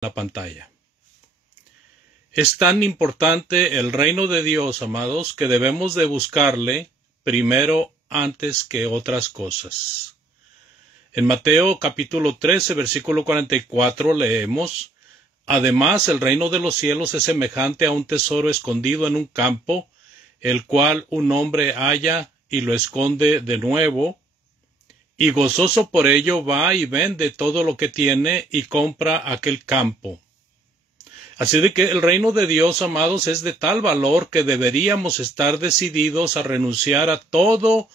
la pantalla. Es tan importante el reino de Dios, amados, que debemos de buscarle primero antes que otras cosas. En Mateo capítulo 13, versículo 44 leemos: Además, el reino de los cielos es semejante a un tesoro escondido en un campo, el cual un hombre halla y lo esconde de nuevo, y gozoso por ello va y vende todo lo que tiene y compra aquel campo. Así de que el reino de Dios, amados, es de tal valor que deberíamos estar decididos a renunciar a todo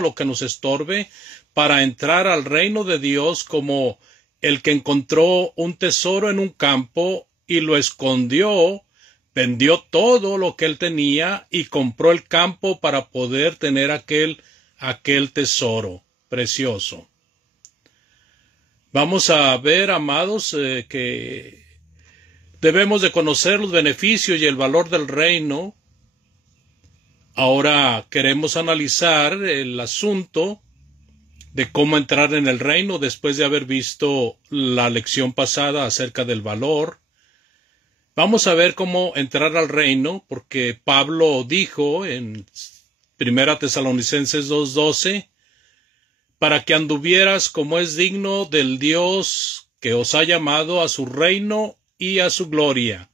lo que nos estorbe para entrar al reino de Dios, como el que encontró un tesoro en un campo y lo escondió, vendió todo lo que él tenía y compró el campo para poder tener aquel tesoro precioso. Vamos a ver, amados, que debemos de conocer los beneficios y el valor del reino. Ahora queremos analizar el asunto de cómo entrar en el reino después de haber visto la lección pasada acerca del valor. Vamos a ver cómo entrar al reino, porque Pablo dijo en 1 Tesalonicenses 2:12, para que anduvieras como es digno del Dios que os ha llamado a su reino y a su gloria.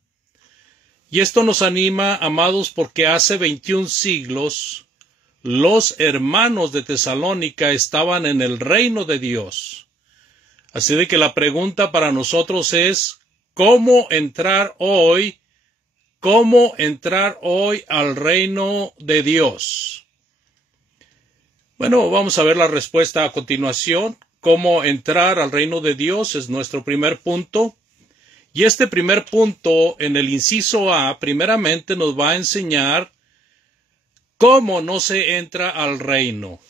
Y esto nos anima, amados, porque hace 21 siglos los hermanos de Tesalónica estaban en el reino de Dios. Así de que la pregunta para nosotros es: ¿cómo entrar hoy al reino de Dios? Bueno, vamos a ver la respuesta a continuación. ¿Cómo entrar al reino de Dios? Es nuestro primer punto. Y este primer punto, en el inciso A, primeramente nos va a enseñar cómo no se entra al reino.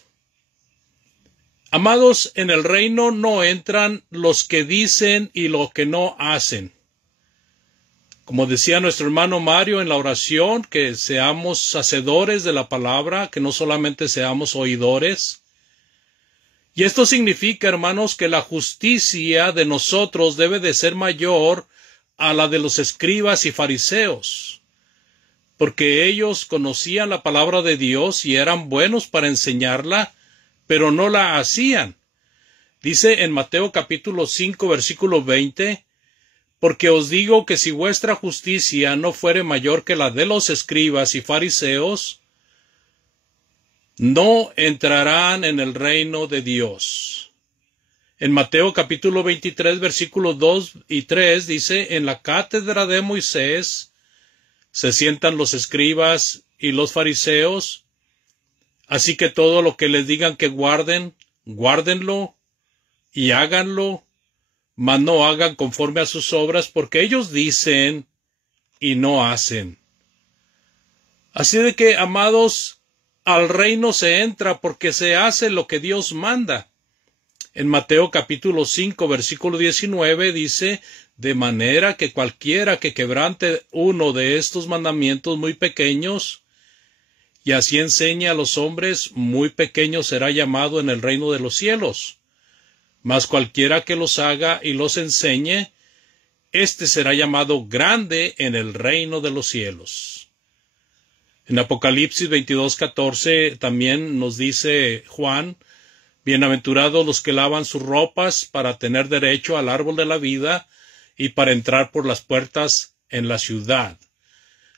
Amados, en el reino no entran los que dicen y los que no hacen. Como decía nuestro hermano Mario en la oración, que seamos hacedores de la palabra, que no solamente seamos oidores. Y esto significa, hermanos, que la justicia de nosotros debe de ser mayor a la de los escribas y fariseos, porque ellos conocían la palabra de Dios y eran buenos para enseñarla, pero no la hacían. Dice en Mateo capítulo 5, versículo 20, porque os digo que si vuestra justicia no fuere mayor que la de los escribas y fariseos, no entrarán en el reino de Dios. En Mateo capítulo 23, versículos 2 y 3 dice: en la cátedra de Moisés se sientan los escribas y los fariseos, así que todo lo que les digan que guarden, guárdenlo y háganlo, mas no hagan conforme a sus obras, porque ellos dicen y no hacen. Así de que, amados, al reino se entra porque se hace lo que Dios manda. En Mateo capítulo 5, versículo 19 dice: de manera que cualquiera que quebrante uno de estos mandamientos muy pequeños, y así enseñe a los hombres, muy pequeño será llamado en el reino de los cielos. Mas cualquiera que los haga y los enseñe, éste será llamado grande en el reino de los cielos. En Apocalipsis 22:14 también nos dice Juan: bienaventurados los que lavan sus ropas para tener derecho al árbol de la vida y para entrar por las puertas en la ciudad.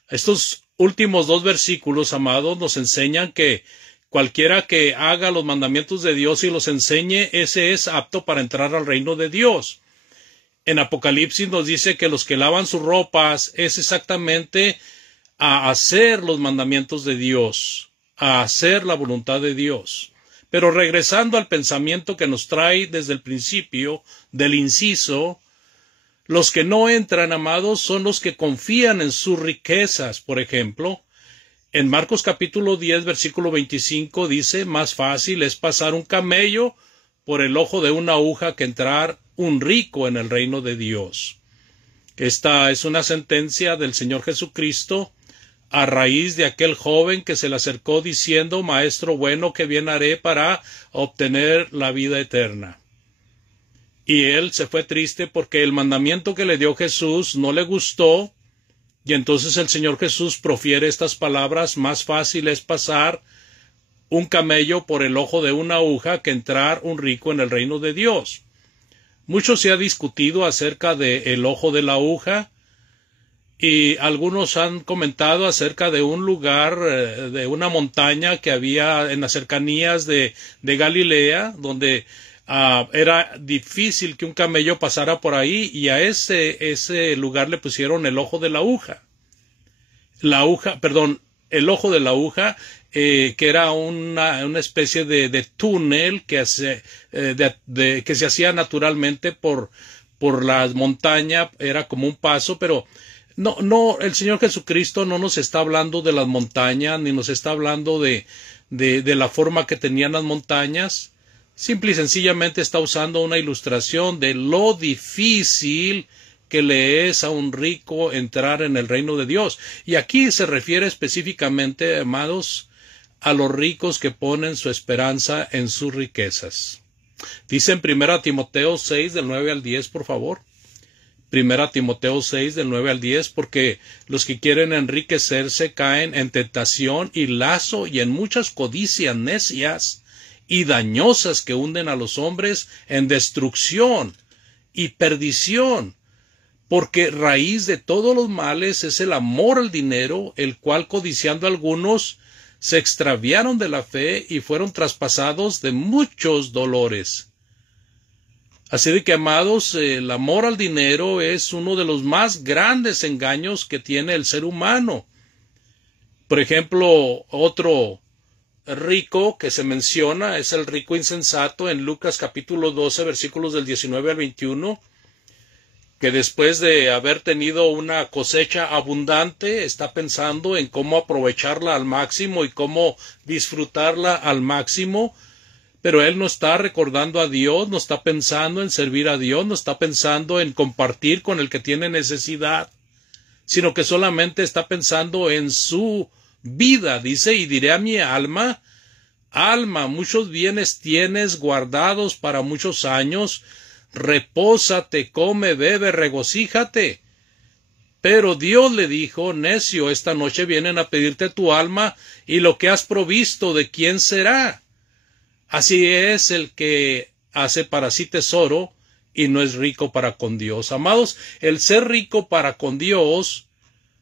Estos últimos dos versículos, amados, nos enseñan que cualquiera que haga los mandamientos de Dios y los enseñe, ese es apto para entrar al reino de Dios. En Apocalipsis nos dice que los que lavan sus ropas es exactamente a hacer los mandamientos de Dios, a hacer la voluntad de Dios. Pero regresando al pensamiento que nos trae desde el principio del inciso, los que no entran, amados, son los que confían en sus riquezas. Por ejemplo, en Marcos capítulo 10, versículo 25 dice: más fácil es pasar un camello por el ojo de una aguja que entrar un rico en el reino de Dios. Esta es una sentencia del Señor Jesucristo a raíz de aquel joven que se le acercó diciendo: Maestro bueno, ¿qué bien haré para obtener la vida eterna? Y él se fue triste porque el mandamiento que le dio Jesús no le gustó, y entonces el Señor Jesús profiere estas palabras: más fácil es pasar un camello por el ojo de una aguja que entrar un rico en el reino de Dios. Mucho se ha discutido acerca del ojo de la aguja, y algunos han comentado acerca de un lugar, de una montaña que había en las cercanías de Galilea, donde era difícil que un camello pasara por ahí, y a ese lugar le pusieron el ojo de la aguja. El ojo de la aguja, que era una especie de túnel que se hacía naturalmente por la montaña. Era como un paso, pero no, el Señor Jesucristo no nos está hablando de las montañas, ni nos está hablando de la forma que tenían las montañas. Simple y sencillamente está usando una ilustración de lo difícil que le es a un rico entrar en el reino de Dios. Y aquí se refiere específicamente, amados, a los ricos que ponen su esperanza en sus riquezas. Dice en 1 Timoteo 6, del 9 al 10, por favor. 1 Timoteo 6, del 9 al 10, porque los que quieren enriquecerse caen en tentación y lazo y en muchas codicias necias y dañosas que hunden a los hombres en destrucción y perdición, porque raíz de todos los males es el amor al dinero, el cual codiciando algunos se extraviaron de la fe y fueron traspasados de muchos dolores. Así de que, amados, el amor al dinero es uno de los más grandes engaños que tiene el ser humano. Por ejemplo, otro rico que se menciona es el rico insensato en Lucas capítulo 12, versículos del 19 al 21, que después de haber tenido una cosecha abundante está pensando en cómo aprovecharla al máximo y cómo disfrutarla al máximo, pero él no está recordando a Dios, no está pensando en servir a Dios, no está pensando en compartir con el que tiene necesidad, sino que solamente está pensando en su vida. Dice: y diré a mi alma, alma, muchos bienes tienes guardados para muchos años, repósate, come, bebe, regocíjate. Pero Dios le dijo: necio, esta noche vienen a pedirte tu alma, y lo que has provisto, ¿de quién será? Así es el que hace para sí tesoro y no es rico para con Dios. Amados, el ser rico para con Dios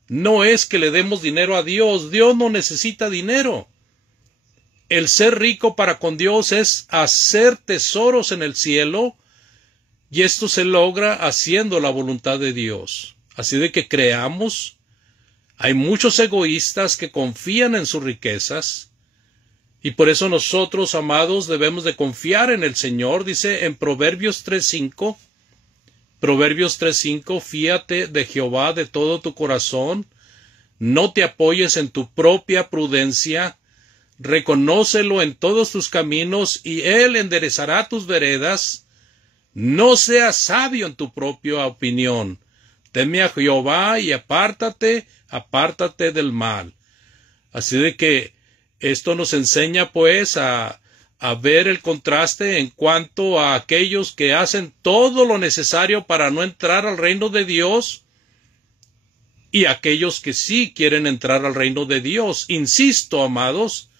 no es que le demos dinero a Dios. Dios no necesita dinero. El ser rico para con Dios es hacer tesoros en el cielo, y esto se logra haciendo la voluntad de Dios. Así de que creamos, hay muchos egoístas que confían en sus riquezas, y por eso nosotros, amados, debemos de confiar en el Señor. Dice en Proverbios 3:5, fíate de Jehová de todo tu corazón, no te apoyes en tu propia prudencia, reconócelo en todos tus caminos, y Él enderezará tus veredas. No seas sabio en tu propia opinión. Teme a Jehová y apártate del mal. Así de que esto nos enseña, pues, a ver el contraste en cuanto a aquellos que hacen todo lo necesario para no entrar al reino de Dios, y aquellos que sí quieren entrar al reino de Dios. Insisto, amados,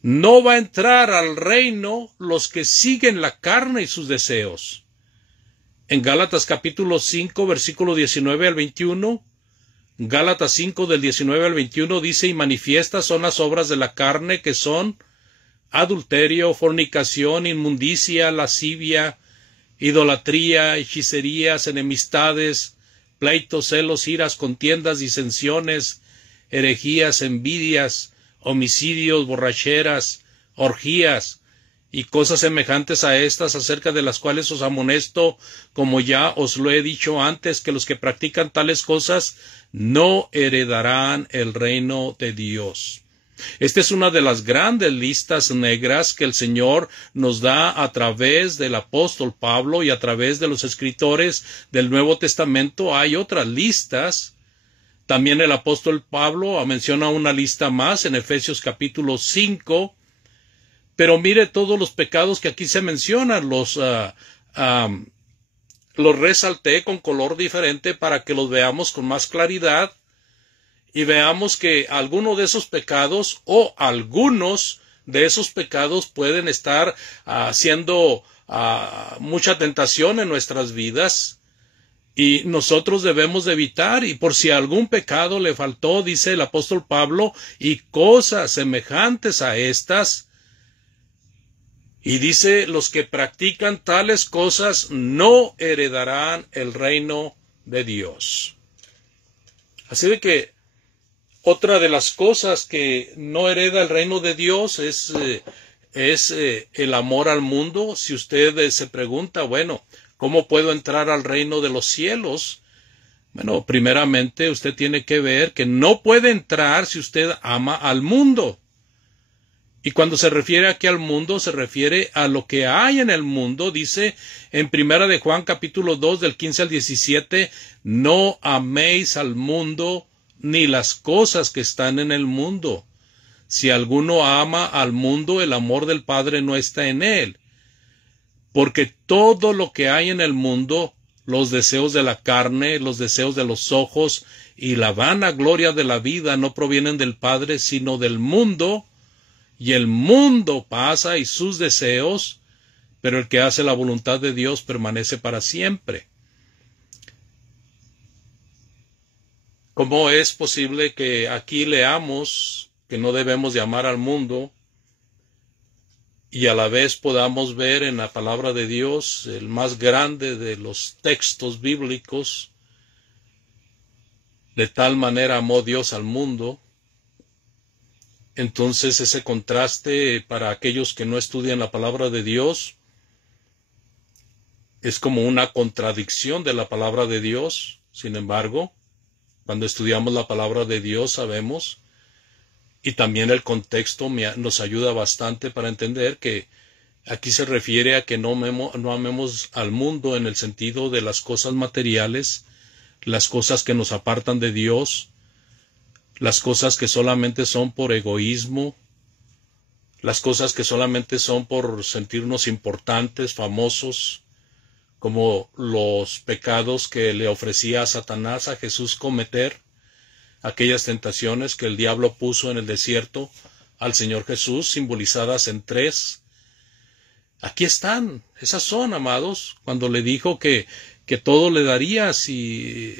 no va a entrar al reino los que siguen la carne y sus deseos. En Gálatas capítulo 5, versículo 19 al 21, Gálatas 5 del 19 al 21 dice: y manifiestas son las obras de la carne, que son adulterio, fornicación, inmundicia, lascivia, idolatría, hechicerías, enemistades, pleitos, celos, iras, contiendas, disensiones, herejías, envidias, homicidios, borracheras, orgías y cosas semejantes a estas, acerca de las cuales os amonesto, como ya os lo he dicho antes, que los que practican tales cosas no heredarán el reino de Dios. Esta es una de las grandes listas negras que el Señor nos da a través del apóstol Pablo y a través de los escritores del Nuevo Testamento. Hay otras listas. También el apóstol Pablo menciona una lista más en Efesios capítulo 5. Pero mire todos los pecados que aquí se mencionan: los los resalté con color diferente para que los veamos con más claridad y veamos que alguno de esos pecados o algunos de esos pecados pueden estar haciendo mucha tentación en nuestras vidas y nosotros debemos de evitar, y por si algún pecado le faltó, dice el apóstol Pablo, y cosas semejantes a estas, y dice, los que practican tales cosas no heredarán el reino de Dios. Así de que otra de las cosas que no hereda el reino de Dios es el amor al mundo. Si usted se pregunta, bueno, ¿cómo puedo entrar al reino de los cielos? Bueno, primeramente usted tiene que ver que no puede entrar si usted ama al mundo. Y cuando se refiere aquí al mundo, se refiere a lo que hay en el mundo. Dice en Primera de Juan capítulo 2 del 15 al 17, no améis al mundo ni las cosas que están en el mundo. Si alguno ama al mundo, el amor del Padre no está en él. Porque todo lo que hay en el mundo, los deseos de la carne, los deseos de los ojos y la vana gloria de la vida no provienen del Padre, sino del mundo, y el mundo pasa y sus deseos, pero el que hace la voluntad de Dios permanece para siempre. ¿Cómo es posible que aquí leamos que no debemos de amar al mundo y a la vez podamos ver en la palabra de Dios, el más grande de los textos bíblicos, de tal manera amó Dios al mundo? Entonces ese contraste para aquellos que no estudian la palabra de Dios es como una contradicción de la palabra de Dios. Sin embargo, cuando estudiamos la palabra de Dios sabemos, y también el contexto nos ayuda bastante para entender que aquí se refiere a que no amemos al mundo en el sentido de las cosas materiales, las cosas que nos apartan de Dios, las cosas que solamente son por egoísmo, las cosas que solamente son por sentirnos importantes, famosos, como los pecados que le ofrecía a Satanás a Jesús cometer, aquellas tentaciones que el diablo puso en el desierto al Señor Jesús, simbolizadas en 3. Aquí están, esas son, amados, cuando le dijo que todo le daría si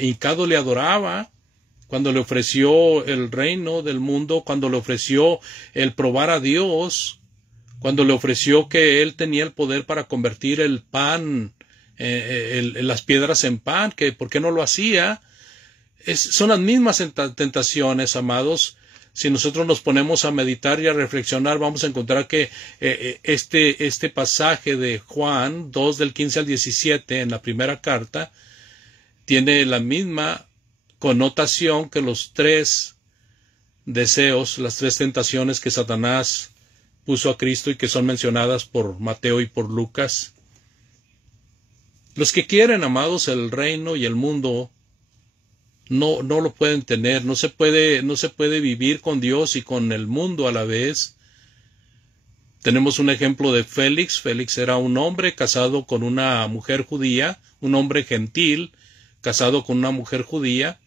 hincado le adoraba, cuando le ofreció el reino del mundo, cuando le ofreció el probar a Dios, cuando le ofreció que él tenía el poder para convertir el pan, las piedras en pan, que por qué no lo hacía. Son las mismas tentaciones, amados. Si nosotros nos ponemos a meditar y a reflexionar, vamos a encontrar que este pasaje de Juan 2 del 15 al 17 en la primera carta tiene la misma connotación que los 3 deseos, las 3 tentaciones que Satanás puso a Cristo y que son mencionadas por Mateo y por Lucas. Los que quieren, amados, el reino y el mundo no lo pueden tener. No se puede vivir con Dios y con el mundo a la vez. Tenemos un ejemplo de Félix. Félix era un hombre casado con una mujer judía, un hombre gentil casado con una mujer judía,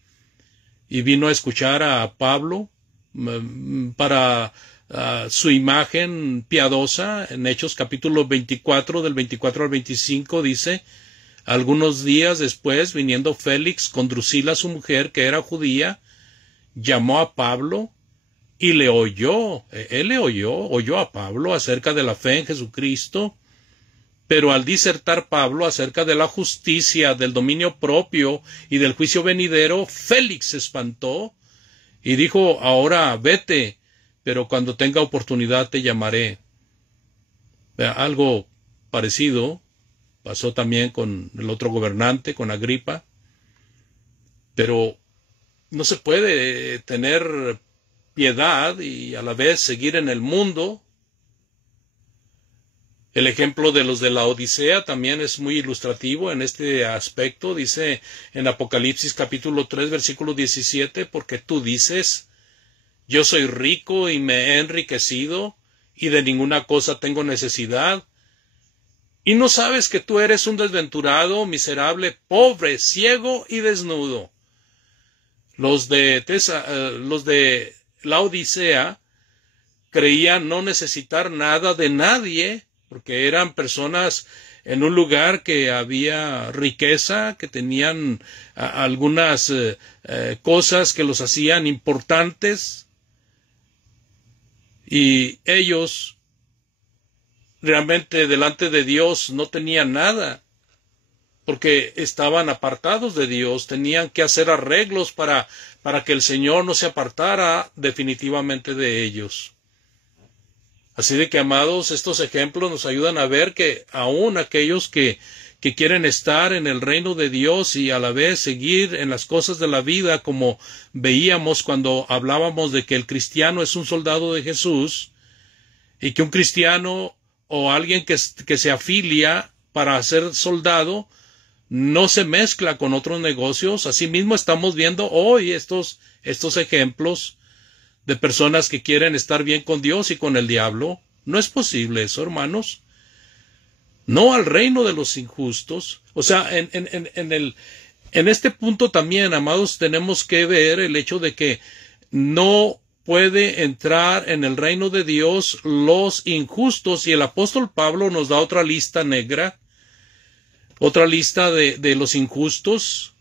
y vino a escuchar a Pablo para su imagen piadosa. En Hechos capítulo 24, del 24 al 25, dice: algunos días después, viniendo Félix con Drusila su mujer, que era judía, llamó a Pablo y le oyó. Él oyó a Pablo acerca de la fe en Jesucristo, pero al disertar Pablo acerca de la justicia, del dominio propio y del juicio venidero, Félix se espantó y dijo: ahora vete, pero cuando tenga oportunidad te llamaré. Algo parecido pasó también con el otro gobernante, con Agripa. Pero no se puede tener piedad y a la vez seguir en el mundo. El ejemplo de los de la Odisea también es muy ilustrativo en este aspecto. Dice en Apocalipsis capítulo 3, versículo 17, porque tú dices: yo soy rico y me he enriquecido y de ninguna cosa tengo necesidad, y no sabes que tú eres un desventurado, miserable, pobre, ciego y desnudo. Los de la Odisea creían no necesitar nada de nadie, porque eran personas en un lugar que había riqueza, que tenían algunas cosas que los hacían importantes, y ellos realmente delante de Dios no tenían nada, porque estaban apartados de Dios, tenían que hacer arreglos para que el Señor no se apartara definitivamente de ellos. Así de que, amados, estos ejemplos nos ayudan a ver que aún aquellos que quieren estar en el reino de Dios y a la vez seguir en las cosas de la vida, como veíamos cuando hablábamos de que el cristiano es un soldado de Jesús, y que un cristiano o alguien que se afilia para ser soldado no se mezcla con otros negocios. Asimismo estamos viendo hoy estos ejemplos de personas que quieren estar bien con Dios y con el diablo. No es posible eso, hermanos. No al reino de los injustos. O sea, en este punto también, amados, tenemos que ver el hecho de que no puede entrar en el reino de Dios los injustos, y el apóstol Pablo nos da otra lista negra, otra lista de los injustos,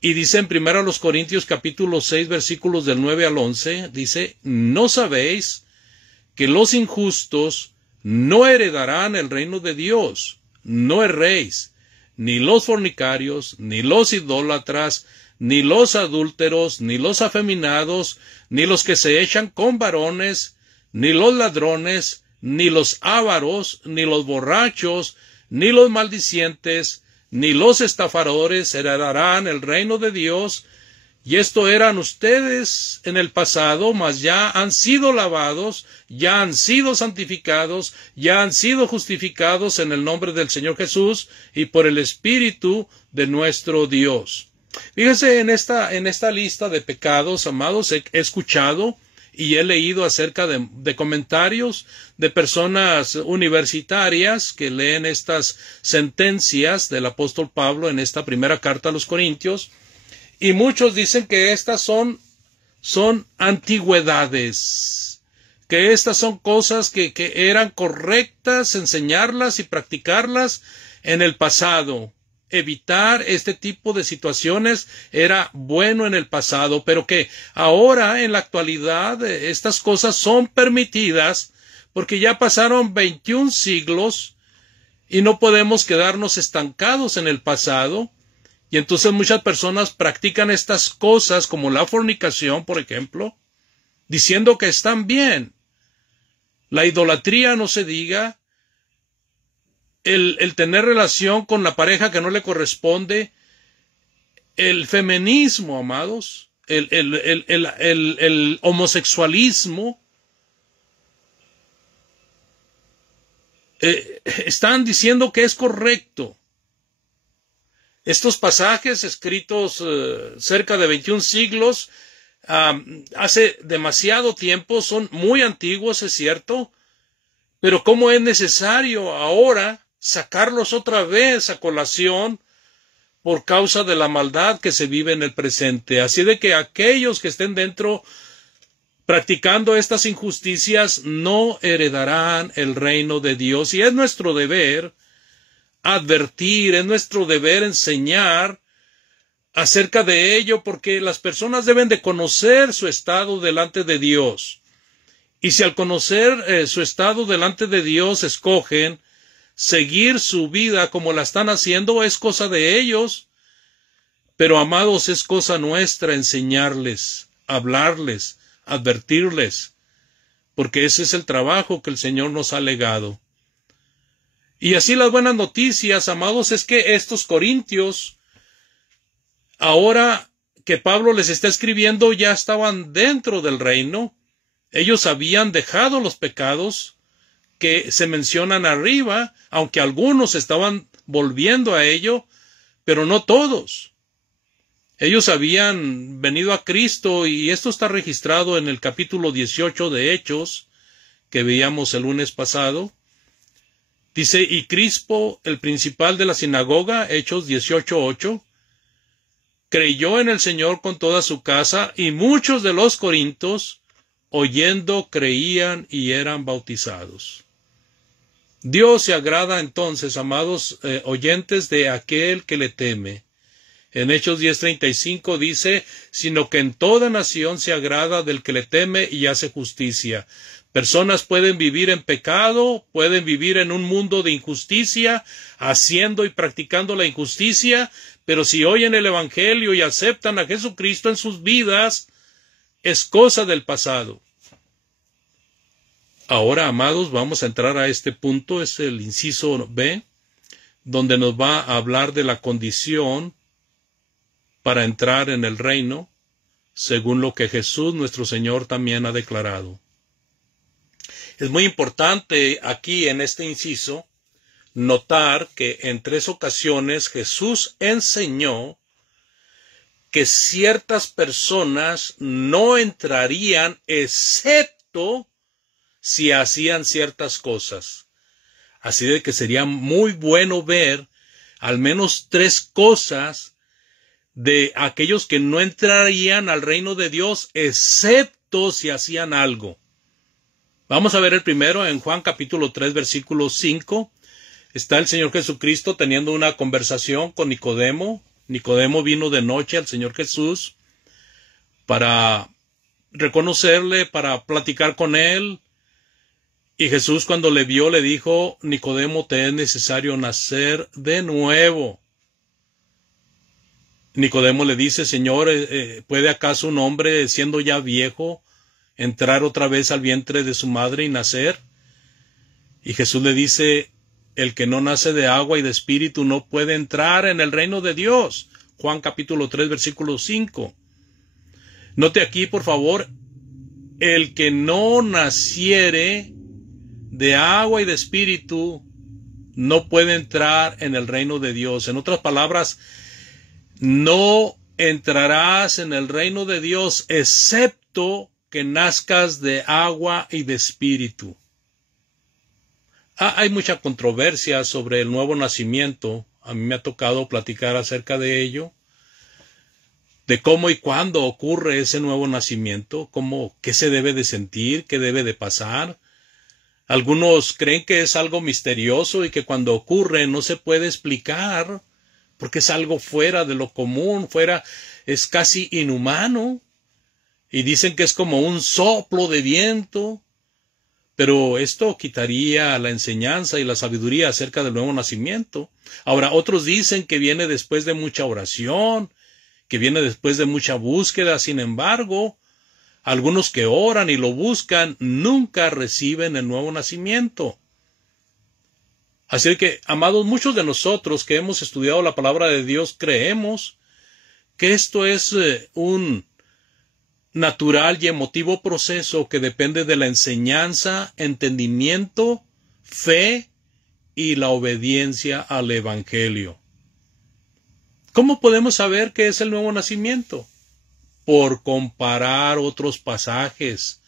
y dice en 1 Corintios capítulo 6 versículos del 9 al 11, dice: ¿no sabéis que los injustos no heredarán el reino de Dios? No erréis, ni los fornicarios, ni los idólatras, ni los adúlteros, ni los afeminados, ni los que se echan con varones, ni los ladrones, ni los ávaros, ni los borrachos, ni los maldicientes, ni los estafadores heredarán el reino de Dios. Y esto eran ustedes en el pasado, mas ya han sido lavados, ya han sido santificados, ya han sido justificados en el nombre del Señor Jesús y por el Espíritu de nuestro Dios. Fíjense en esta lista de pecados, amados, he escuchado y he leído acerca de comentarios de personas universitarias que leen estas sentencias del apóstol Pablo en esta primera carta a los Corintios, y muchos dicen que estas son antigüedades, que estas son cosas que eran correctas enseñarlas y practicarlas en el pasado. Evitar este tipo de situaciones era bueno en el pasado, pero que ahora en la actualidad estas cosas son permitidas porque ya pasaron 21 siglos y no podemos quedarnos estancados en el pasado. Y entonces muchas personas practican estas cosas como la fornicación, por ejemplo, diciendo que están bien. La idolatría, no se diga. El tener relación con la pareja que no le corresponde, el feminismo, amados, el homosexualismo, están diciendo que es correcto. Estos pasajes escritos cerca de 21 siglos, hace demasiado tiempo, son muy antiguos, es cierto, pero cómo es necesario ahora sacarlos otra vez a colación por causa de la maldad que se vive en el presente. Así de que aquellos que estén dentro practicando estas injusticias no heredarán el reino de Dios. Y es nuestro deber advertir, es nuestro deber enseñar acerca de ello, porque las personas deben de conocer su estado delante de Dios. Y si al conocer su estado delante de Dios escogen seguir su vida como la están haciendo, es cosa de ellos. Pero, amados, es cosa nuestra enseñarles, hablarles, advertirles, porque ese es el trabajo que el Señor nos ha legado. Y así las buenas noticias, amados, es que estos corintios, ahora que Pablo les está escribiendo, ya estaban dentro del reino. Ellos habían dejado los pecados que se mencionan arriba, aunque algunos estaban volviendo a ello, pero no todos. Ellos habían venido a Cristo, y esto está registrado en el capítulo 18 de Hechos, que veíamos el lunes pasado. Dice, y Crispo, el principal de la sinagoga, Hechos 18:8, creyó en el Señor con toda su casa, y muchos de los corintios, oyendo, creían y eran bautizados. Dios se agrada entonces, amados oyentes, de aquel que le teme. En Hechos 10:35 dice, sino que en toda nación se agrada del que le teme y hace justicia. Personas pueden vivir en pecado, pueden vivir en un mundo de injusticia, haciendo y practicando la injusticia, pero si oyen el Evangelio y aceptan a Jesucristo en sus vidas, es cosa del pasado. Ahora, amados, vamos a entrar a este punto, es el inciso B, donde nos va a hablar de la condición para entrar en el reino, según lo que Jesús nuestro Señor también ha declarado. Es muy importante aquí en este inciso notar que en 3 ocasiones Jesús enseñó que ciertas personas no entrarían excepto si hacían ciertas cosas. Así de que sería muy bueno ver al menos 3 cosas de aquellos que no entrarían al reino de Dios excepto si hacían algo. Vamos a ver el primero en Juan capítulo 3 versículo 5. Está el Señor Jesucristo teniendo una conversación con Nicodemo. Nicodemo vino de noche al Señor Jesús para reconocerle, para platicar con él. Y Jesús, cuando le vio, le dijo, Nicodemo, te es necesario nacer de nuevo. Nicodemo le dice, Señor, ¿puede acaso un hombre, siendo ya viejo, entrar otra vez al vientre de su madre y nacer? Y Jesús le dice, el que no nace de agua y de espíritu no puede entrar en el reino de Dios. Juan capítulo 3, versículo 5. Note aquí, por favor, el que no naciere de agua y de espíritu no puede entrar en el reino de Dios. En otras palabras, no entrarás en el reino de Dios excepto que nazcas de agua y de espíritu. Hay mucha controversia sobre el nuevo nacimiento. A mí me ha tocado platicar acerca de ello, de cómo y cuándo ocurre ese nuevo nacimiento, qué se debe de sentir, qué debe de pasar. Algunos creen que es algo misterioso y que cuando ocurre no se puede explicar, porque es algo fuera de lo común, es casi inhumano, y dicen que es como un soplo de viento, pero esto quitaría la enseñanza y la sabiduría acerca del nuevo nacimiento. Ahora, otros dicen que viene después de mucha oración, que viene después de mucha búsqueda. Sin embargo, algunos que oran y lo buscan nunca reciben el nuevo nacimiento. Así que, amados, muchos de nosotros que hemos estudiado la palabra de Dios creemos que esto es un natural y emotivo proceso que depende de la enseñanza, entendimiento, fe y la obediencia al Evangelio. ¿Cómo podemos saber qué es el nuevo nacimiento? Por comparar otros pasajes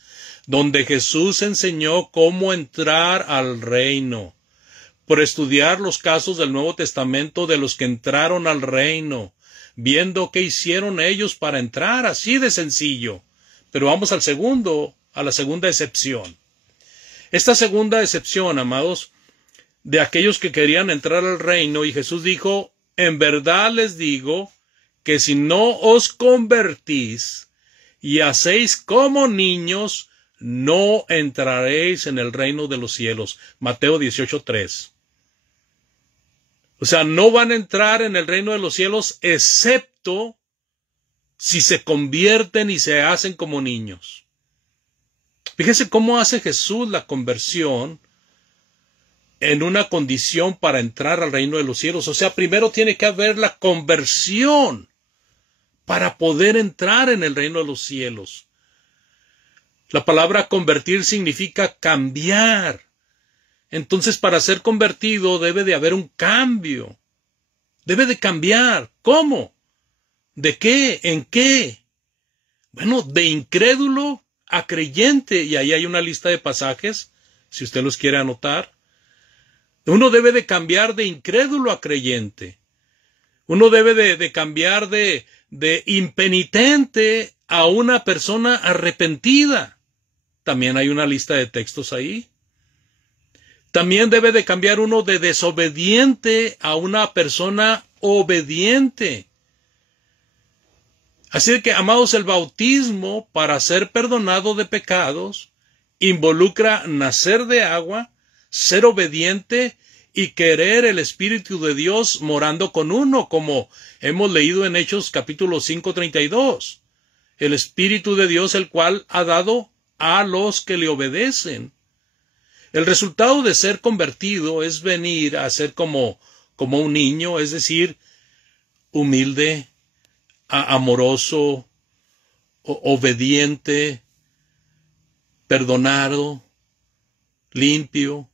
donde Jesús enseñó cómo entrar al reino, por estudiar los casos del Nuevo Testamento de los que entraron al reino, viendo qué hicieron ellos para entrar, así de sencillo. Pero vamos a la segunda excepción. Esta segunda excepción, amados, de aquellos que querían entrar al reino, y Jesús dijo, en verdad les digo, que si no os convertís y hacéis como niños, no entraréis en el reino de los cielos. Mateo 18:3. O sea, no van a entrar en el reino de los cielos excepto si se convierten y se hacen como niños. Fíjese cómo hace Jesús la conversión en una condición para entrar al reino de los cielos. O sea, primero tiene que haber la conversión para poder entrar en el reino de los cielos. La palabra convertir significa cambiar. Entonces, para ser convertido debe de haber un cambio. Debe de cambiar. ¿Cómo? ¿De qué? ¿En qué? Bueno, de incrédulo a creyente. Y ahí hay una lista de pasajes, si usted los quiere anotar. Uno debe de cambiar de incrédulo a creyente. Uno debe de cambiar de impenitente a una persona arrepentida. También hay una lista de textos ahí. También debe de cambiar uno de desobediente a una persona obediente. Así que, amados, el bautismo para ser perdonado de pecados involucra nacer de agua, ser obediente y querer el Espíritu de Dios morando con uno, como hemos leído en Hechos capítulo 5:32. El Espíritu de Dios, el cual ha dado a los que le obedecen. El resultado de ser convertido es venir a ser como un niño, es decir, humilde, amoroso, obediente, perdonado, limpio.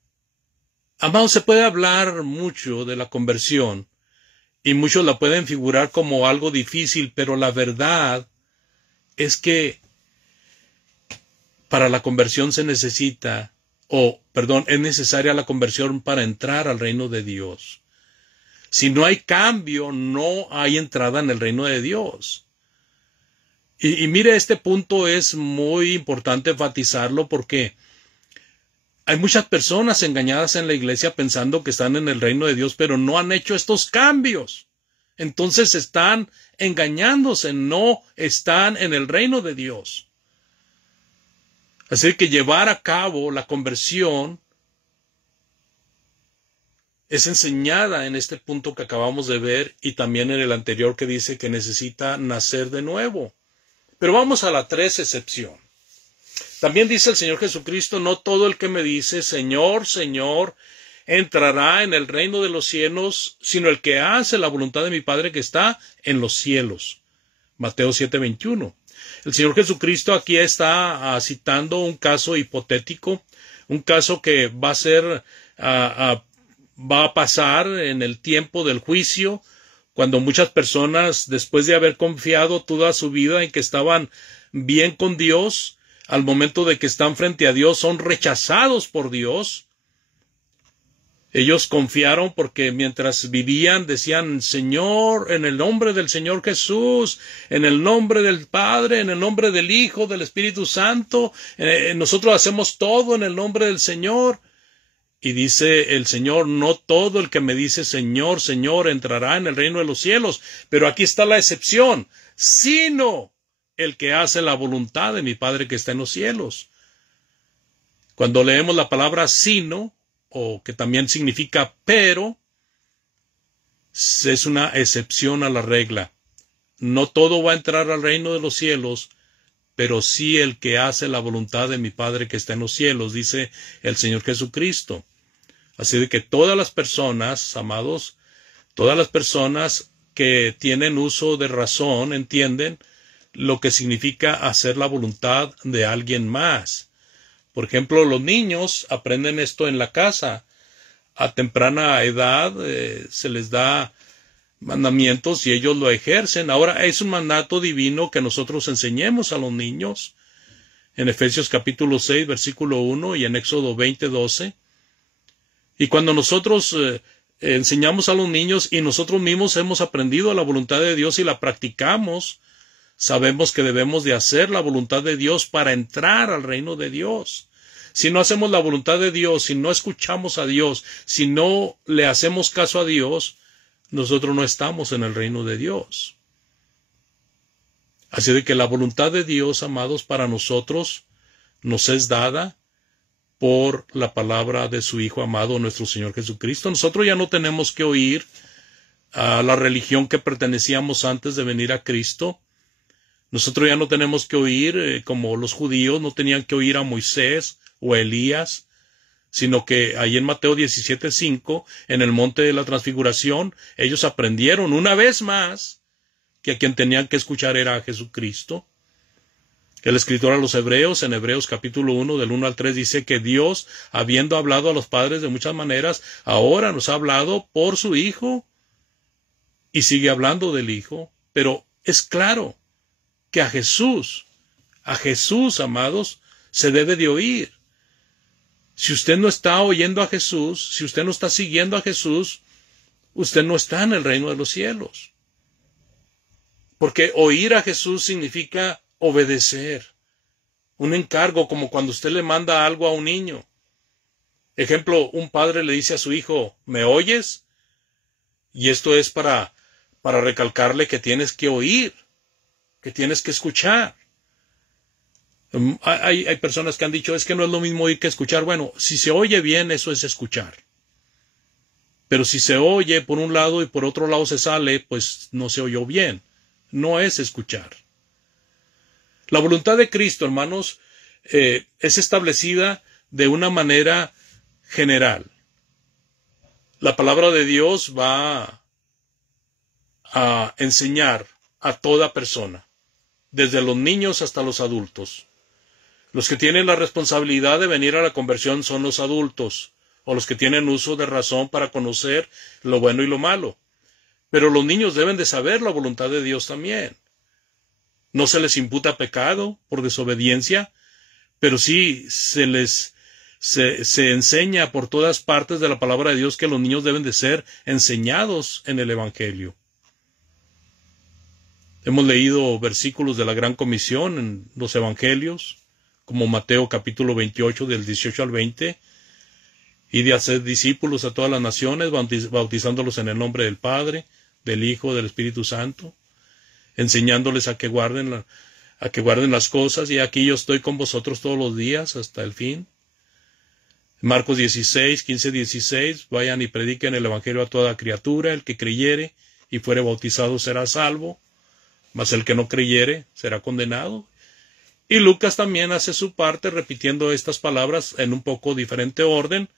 Amados, se puede hablar mucho de la conversión y muchos la pueden figurar como algo difícil, pero la verdad es que para la conversión es necesaria la conversión para entrar al reino de Dios. Si no hay cambio, no hay entrada en el reino de Dios. Y mire, este punto es muy importante enfatizarlo porque hay muchas personas engañadas en la iglesia pensando que están en el reino de Dios, pero no han hecho estos cambios. Entonces están engañándose, no están en el reino de Dios. Así que llevar a cabo la conversión es enseñada en este punto que acabamos de ver y también en el anterior que dice que necesita nacer de nuevo. Pero vamos a la 3 excepción. También dice el Señor Jesucristo, no todo el que me dice, Señor, Señor, entrará en el reino de los cielos, sino el que hace la voluntad de mi Padre que está en los cielos. Mateo 7:21. El Señor Jesucristo aquí está citando un caso hipotético, un caso que va a pasar en el tiempo del juicio, cuando muchas personas, después de haber confiado toda su vida en que estaban bien con Dios, al momento de que están frente a Dios, son rechazados por Dios. Ellos confiaron porque mientras vivían decían, Señor, en el nombre del Señor Jesús, en el nombre del Padre, en el nombre del Hijo, del Espíritu Santo, nosotros hacemos todo en el nombre del Señor. Y dice el Señor, no todo el que me dice Señor, Señor, entrará en el reino de los cielos. Pero aquí está la excepción, sino el que hace la voluntad de mi Padre que está en los cielos. Cuando leemos la palabra sino, o que también significa pero, es una excepción a la regla. No todo va a entrar al reino de los cielos, pero sí el que hace la voluntad de mi Padre que está en los cielos, dice el Señor Jesucristo. Así de que todas las personas, amados, todas las personas que tienen uso de razón entienden lo que significa hacer la voluntad de alguien más. Por ejemplo, los niños aprenden esto en la casa. A temprana edad se les da mandamientos y ellos lo ejercen. Ahora es un mandato divino que nosotros enseñemos a los niños en Efesios capítulo 6, versículo 1 y en Éxodo 20:12. Y cuando nosotros enseñamos a los niños y nosotros mismos hemos aprendido la voluntad de Dios y la practicamos, sabemos que debemos de hacer la voluntad de Dios para entrar al reino de Dios. Si no hacemos la voluntad de Dios, si no escuchamos a Dios, si no le hacemos caso a Dios, nosotros no estamos en el reino de Dios. Así de que la voluntad de Dios, amados, para nosotros nos es dada por la palabra de su Hijo amado, nuestro Señor Jesucristo. Nosotros ya no tenemos que oír a la religión que pertenecíamos antes de venir a Cristo. Nosotros ya no tenemos que oír, como los judíos no tenían que oír a Moisés o a Elías, sino que ahí en Mateo 17:5, en el monte de la transfiguración, ellos aprendieron una vez más que a quien tenían que escuchar era a Jesucristo. El escritor a los Hebreos, en Hebreos capítulo 1, del 1 al 3, dice que Dios, habiendo hablado a los padres de muchas maneras, ahora nos ha hablado por su Hijo, y sigue hablando del Hijo, pero es claro que a Jesús, amados, se debe de oír. Si usted no está oyendo a Jesús, si usted no está siguiendo a Jesús, usted no está en el reino de los cielos. Porque oír a Jesús significa obedecer. Un encargo, como cuando usted le manda algo a un niño. Ejemplo, un padre le dice a su hijo, ¿me oyes? Y esto es para recalcarle que tienes que oír, que tienes que escuchar. Hay personas que han dicho, es que no es lo mismo oír que escuchar. Bueno, si se oye bien, eso es escuchar. Pero si se oye por un lado y por otro lado se sale, pues no se oyó bien. No es escuchar. La voluntad de Cristo, hermanos, es establecida de una manera general. La palabra de Dios va a enseñar a toda persona, desde los niños hasta los adultos. Los que tienen la responsabilidad de venir a la conversión son los adultos, o los que tienen uso de razón para conocer lo bueno y lo malo. Pero los niños deben de saber la voluntad de Dios también. No se les imputa pecado por desobediencia, pero sí se enseña por todas partes de la palabra de Dios que los niños deben de ser enseñados en el Evangelio. Hemos leído versículos de la Gran Comisión en los Evangelios, como Mateo capítulo 28 del 18 al 20, y de hacer discípulos a todas las naciones, bautizándolos en el nombre del Padre, del Hijo, del Espíritu Santo, enseñándoles a que guarden las cosas, y aquí yo estoy con vosotros todos los días hasta el fin. Marcos 16, 15, 16, vayan y prediquen el Evangelio a toda criatura, el que creyere y fuere bautizado será salvo, mas el que no creyere será condenado. Y Lucas también hace su parte repitiendo estas palabras en un poco diferente orden,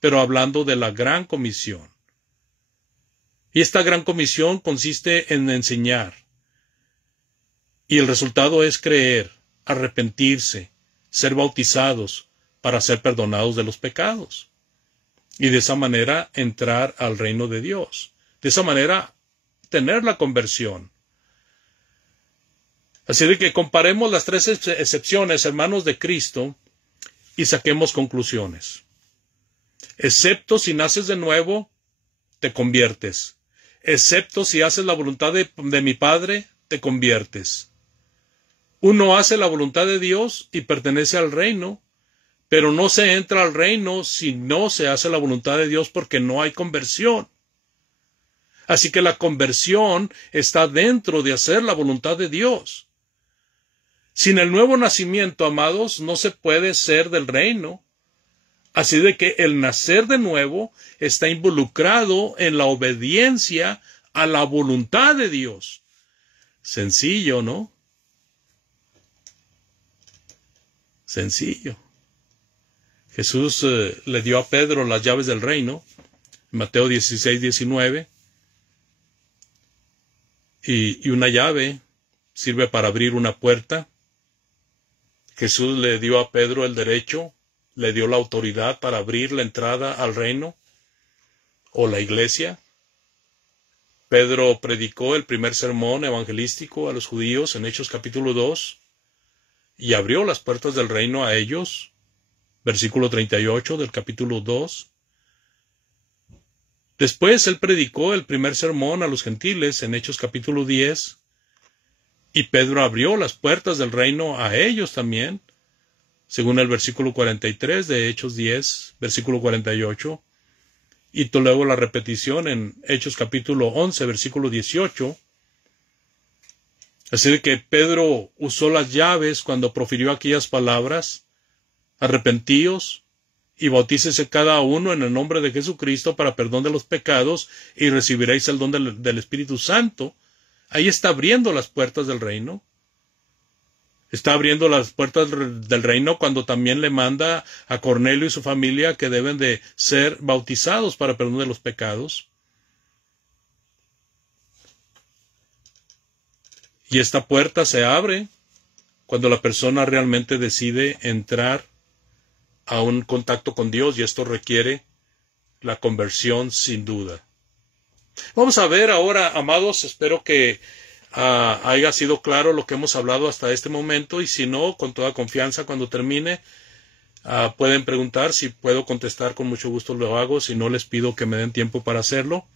pero hablando de la gran comisión. Y esta gran comisión consiste en enseñar. Y el resultado es creer, arrepentirse, ser bautizados para ser perdonados de los pecados. Y de esa manera entrar al reino de Dios. De esa manera tener la conversión. Así de que comparemos las tres excepciones, hermanos, de Cristo, y saquemos conclusiones. Excepto si naces de nuevo, te conviertes. Excepto si haces la voluntad de mi Padre, te conviertes. Uno hace la voluntad de Dios y pertenece al reino, pero no se entra al reino si no se hace la voluntad de Dios porque no hay conversión. Así que la conversión está dentro de hacer la voluntad de Dios. Sin el nuevo nacimiento, amados, no se puede ser del reino. Así de que el nacer de nuevo está involucrado en la obediencia a la voluntad de Dios. Sencillo, ¿no? Sencillo. Jesús le dio a Pedro las llaves del reino, Mateo 16, 19, y una llave sirve para abrir una puerta. Jesús le dio a Pedro el derecho, le dio la autoridad para abrir la entrada al reino o la iglesia. Pedro predicó el primer sermón evangelístico a los judíos en Hechos capítulo 2 y abrió las puertas del reino a ellos, versículo 38 del capítulo 2. Después él predicó el primer sermón a los gentiles en Hechos capítulo 10 y Pedro abrió las puertas del reino a ellos también, según el versículo 43 de Hechos 10, versículo 48, y luego la repetición en Hechos capítulo 11, versículo 18. Así que Pedro usó las llaves cuando profirió aquellas palabras: arrepentíos y bautícese cada uno en el nombre de Jesucristo para perdón de los pecados y recibiréis el don del Espíritu Santo. Ahí está abriendo las puertas del reino. Está abriendo las puertas del reino cuando también le manda a Cornelio y su familia que deben de ser bautizados para perdón de los pecados. Y esta puerta se abre cuando la persona realmente decide entrar a un contacto con Dios, y esto requiere la conversión sin duda. Vamos a ver ahora, amados, espero que haya sido claro lo que hemos hablado hasta este momento, y si no, con toda confianza, cuando termine, Pueden preguntar, si puedo contestar con mucho gusto lo hago, si no les pido que me den tiempo para hacerlo.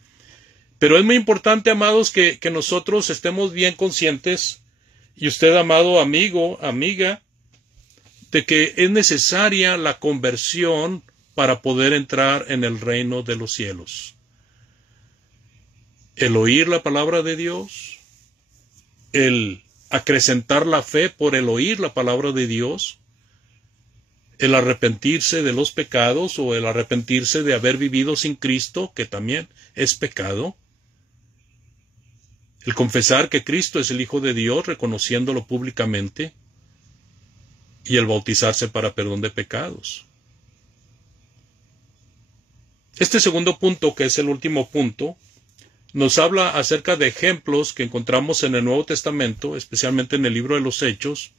Pero es muy importante, amados, que nosotros estemos bien conscientes, y usted, amado amigo, amiga, de que es necesaria la conversión para poder entrar en el reino de los cielos. El oír la palabra de Dios, el acrecentar la fe por el oír la palabra de Dios, el arrepentirse de los pecados o el arrepentirse de haber vivido sin Cristo, que también es pecado, el confesar que Cristo es el Hijo de Dios, reconociéndolo públicamente, y el bautizarse para perdón de pecados. Este segundo punto, que es el último punto, nos habla acerca de ejemplos que encontramos en el Nuevo Testamento, especialmente en el libro de los Hechos,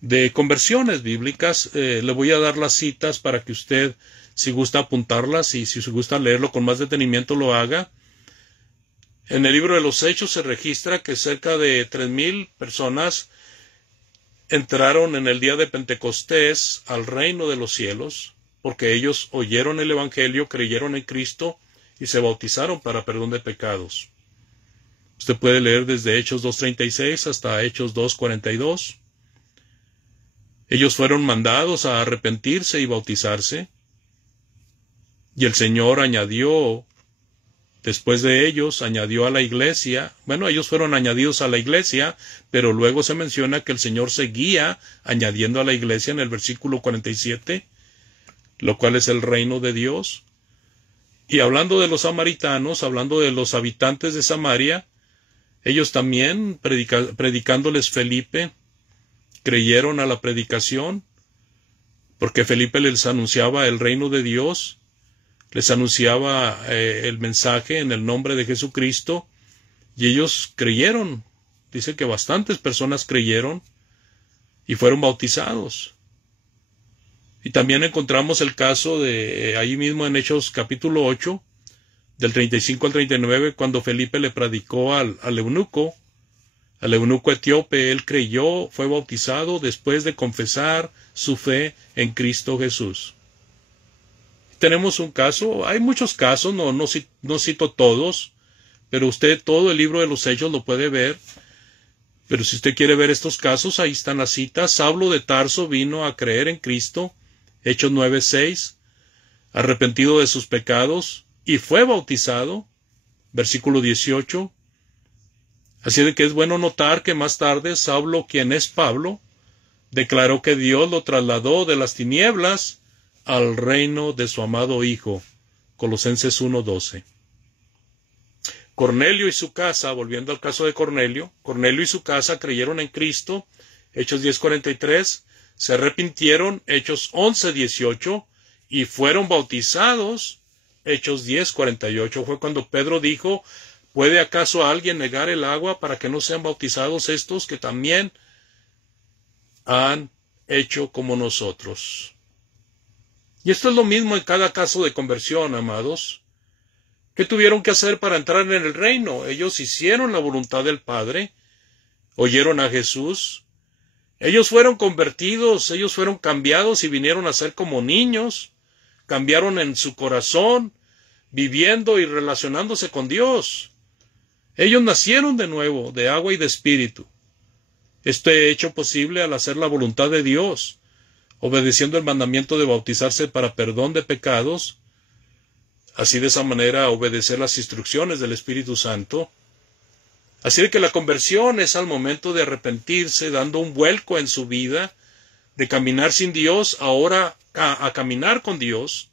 de conversiones bíblicas. Le voy a dar las citas para que usted, si gusta apuntarlas y si gusta leerlo con más detenimiento, lo haga. En el libro de los Hechos se registra que cerca de 3,000 personas entraron en el día de Pentecostés al reino de los cielos, porque ellos oyeron el Evangelio, creyeron en Cristo y se bautizaron para perdón de pecados. Usted puede leer desde Hechos 2:36 hasta Hechos 2:42. Ellos fueron mandados a arrepentirse y bautizarse, y el Señor añadió, después de ellos, añadió a la iglesia. Bueno, ellos fueron añadidos a la iglesia, pero luego se menciona que el Señor seguía añadiendo a la iglesia en el versículo 47, lo cual es el reino de Dios. Y hablando de los samaritanos, hablando de los habitantes de Samaria, ellos también, predicándoles Felipe, creyeron a la predicación, porque Felipe les anunciaba el reino de Dios, les anunciaba el mensaje en el nombre de Jesucristo, y ellos creyeron. Dice que bastantes personas creyeron y fueron bautizados. Y también encontramos el caso de ahí mismo en Hechos capítulo 8, del 35 al 39, cuando Felipe le predicó al eunuco etíope. Él creyó, fue bautizado después de confesar su fe en Cristo Jesús. Tenemos un caso, hay muchos casos, no cito todos, pero usted todo el libro de los Hechos lo puede ver. Pero si usted quiere ver estos casos, ahí están las citas. Saulo de Tarso vino a creer en Cristo, Hechos 9:6, arrepentido de sus pecados, y fue bautizado, versículo 18. Así de que es bueno notar que más tarde Saulo, quien es Pablo, declaró que Dios lo trasladó de las tinieblas al reino de su amado Hijo, Colosenses 1:12. Cornelio y su casa, volviendo al caso de Cornelio y su casa creyeron en Cristo, Hechos 10:43, se arrepintieron, Hechos 11:18, y fueron bautizados, Hechos 10:48. Fue cuando Pedro dijo, ¿puede acaso alguien negar el agua para que no sean bautizados estos que también han hecho como nosotros? Y esto es lo mismo en cada caso de conversión, amados. ¿Qué tuvieron que hacer para entrar en el reino? Ellos hicieron la voluntad del Padre, oyeron a Jesús, ellos fueron convertidos, ellos fueron cambiados y vinieron a ser como niños, cambiaron en su corazón, viviendo y relacionándose con Dios. Ellos nacieron de nuevo, de agua y de espíritu. Este hecho posible al hacer la voluntad de Dios, obedeciendo el mandamiento de bautizarse para perdón de pecados, así de esa manera obedecer las instrucciones del Espíritu Santo. Así de que la conversión es al momento de arrepentirse, dando un vuelco en su vida, de caminar sin Dios, ahora a caminar con Dios,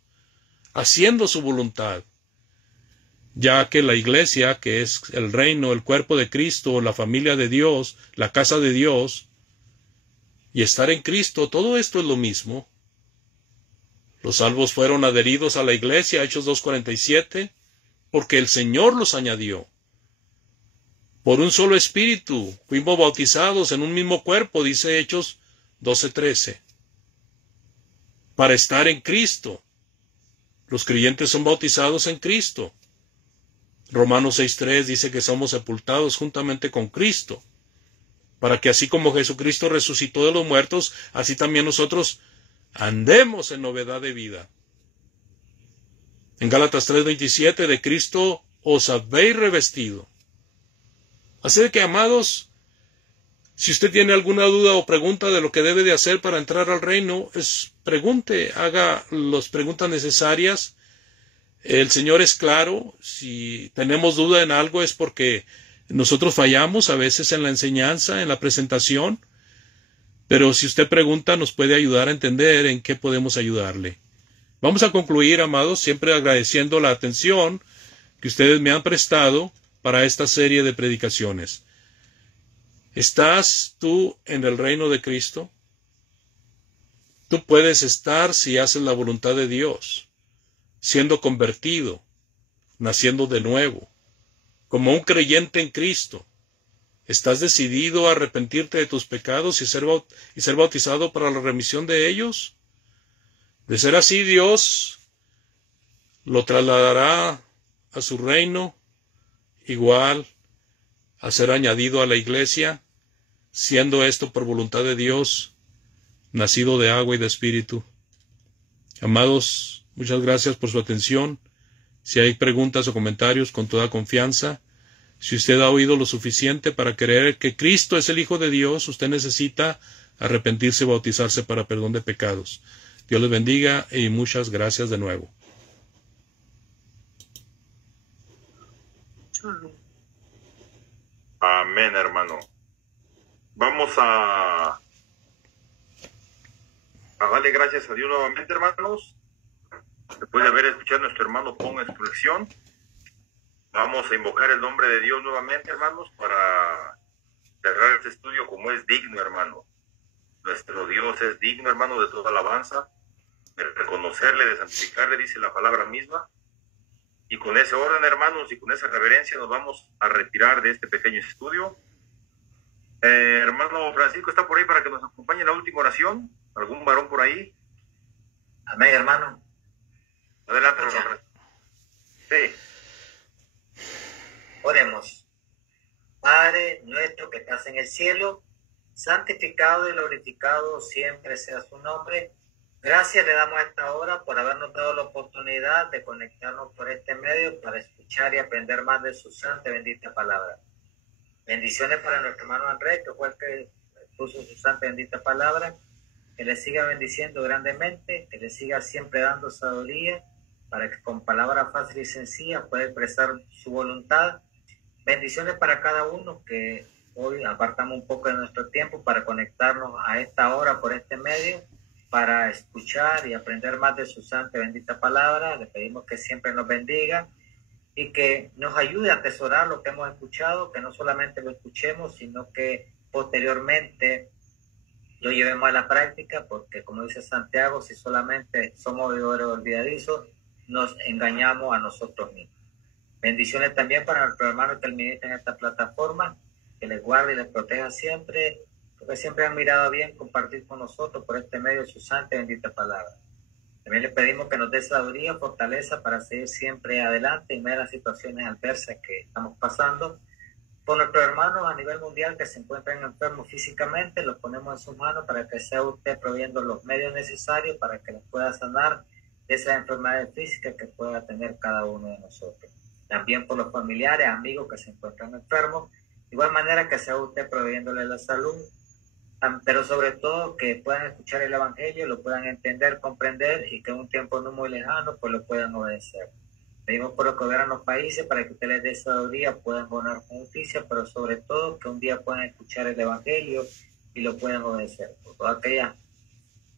haciendo su voluntad. Ya que la iglesia, que es el reino, el cuerpo de Cristo, la familia de Dios, la casa de Dios, y estar en Cristo, todo esto es lo mismo. Los salvos fueron adheridos a la iglesia, Hechos 2:47, porque el Señor los añadió. Por un solo espíritu fuimos bautizados en un mismo cuerpo, dice Hechos 12:13. Para estar en Cristo. Los creyentes son bautizados en Cristo. Romanos 6:3 dice que somos sepultados juntamente con Cristo, para que así como Jesucristo resucitó de los muertos, así también nosotros andemos en novedad de vida. En Gálatas 3:27, de Cristo os habéis revestido. Así de que, amados, si usted tiene alguna duda o pregunta de lo que debe de hacer para entrar al reino, pregunte, haga las preguntas necesarias. El Señor es claro. Si tenemos duda en algo es porque nosotros fallamos a veces en la enseñanza, en la presentación. Pero si usted pregunta, nos puede ayudar a entender en qué podemos ayudarle. Vamos a concluir, amados, siempre agradeciendo la atención que ustedes me han prestado para esta serie de predicaciones. ¿Estás tú en el reino de Cristo? Tú puedes estar si haces la voluntad de Dios, siendo convertido, naciendo de nuevo, como un creyente en Cristo. ¿Estás decidido a arrepentirte de tus pecados y ser bautizado para la remisión de ellos? De ser así, Dios lo trasladará a su reino, igual a ser añadido a la iglesia, siendo esto por voluntad de Dios, nacido de agua y de espíritu. Amados, muchas gracias por su atención. Si hay preguntas o comentarios, con toda confianza. Si usted ha oído lo suficiente para creer que Cristo es el Hijo de Dios, usted necesita arrepentirse y bautizarse para perdón de pecados. Dios les bendiga y muchas gracias de nuevo. Amén, hermano. Vamos a darle gracias a Dios nuevamente, hermanos. Después de haber escuchado a nuestro hermano Pon expresión, vamos a invocar el nombre de Dios nuevamente, hermanos, para cerrar este estudio como es digno, hermano. Nuestro Dios es digno, hermano, de toda alabanza, de reconocerle, de santificarle, dice la palabra misma. Y con ese orden, hermanos, y con esa reverencia nos vamos a retirar de este pequeño estudio. Hermano Francisco está por ahí para que nos acompañe en la última oración. ¿Algún varón por ahí? Amén, hermano. Adelante, hermano Francisco. Sí. Oremos. Padre nuestro que estás en el cielo, santificado y glorificado siempre sea su nombre. Gracias le damos a esta hora por habernos dado la oportunidad de conectarnos por este medio para escuchar y aprender más de su santa y bendita palabra. Bendiciones para nuestro hermano Andrés, que fue el que puso su santa y bendita palabra. Que le siga bendiciendo grandemente, que le siga siempre dando sabiduría para que con palabras fáciles y sencillas pueda expresar su voluntad. Bendiciones para cada uno que hoy apartamos un poco de nuestro tiempo para conectarnos a esta hora por este medio, para escuchar y aprender más de su santa y bendita palabra. Le pedimos que siempre nos bendiga y que nos ayude a atesorar lo que hemos escuchado, que no solamente lo escuchemos, sino que posteriormente lo llevemos a la práctica, porque como dice Santiago, si solamente somos oidores olvidadizos, nos engañamos a nosotros mismos. Bendiciones también para nuestros hermanos que administran esta plataforma, que les guarde y les proteja siempre, porque siempre han mirado bien compartir con nosotros por este medio su santa y bendita palabra. También les pedimos que nos dé sabiduría, fortaleza para seguir siempre adelante en medio de las situaciones adversas que estamos pasando. Por nuestros hermanos a nivel mundial que se encuentran enfermos físicamente, los ponemos en sus manos para que sea usted proveyendo los medios necesarios para que los pueda sanar de esas enfermedades físicas que pueda tener cada uno de nosotros. También por los familiares, amigos que se encuentran enfermos, de igual manera que sea usted proveyéndole la salud, pero sobre todo que puedan escuchar el Evangelio, lo puedan entender, comprender y que en un tiempo no muy lejano pues lo puedan obedecer. Pedimos por los que gobiernan los países para que usted les dé sabiduría, puedan gobernar con justicia, pero sobre todo que un día puedan escuchar el Evangelio y lo puedan obedecer. Por todas aquellas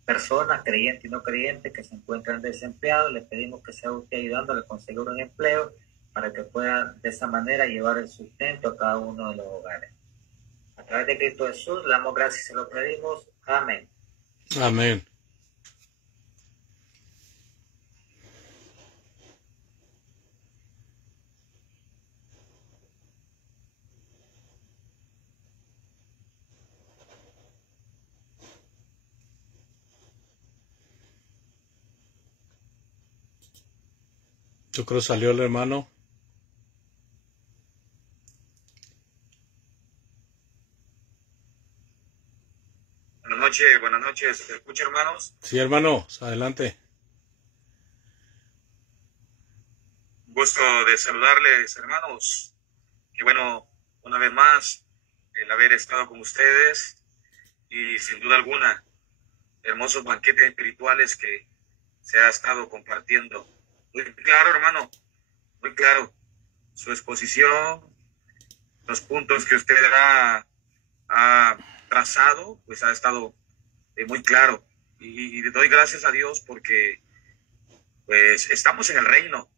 personas, creyentes y no creyentes, que se encuentran desempleados, les pedimos que sea usted ayudándole a conseguir un empleo para que puedan de esa manera llevar el sustento a cada uno de los hogares. A través de Cristo Jesús, le damos gracias y se lo pedimos. Amén. Amén. Yo creo salió el hermano. Buenas noches. ¿Se escucha, hermanos? Sí, hermano, adelante. Gusto de saludarles, hermanos. Qué bueno, una vez más, el haber estado con ustedes y sin duda alguna, hermosos banquetes espirituales que se ha estado compartiendo. Muy claro, hermano, muy claro. Su exposición, los puntos que usted ha trazado, pues ha estado muy claro. Y le doy gracias a Dios porque pues estamos en el reino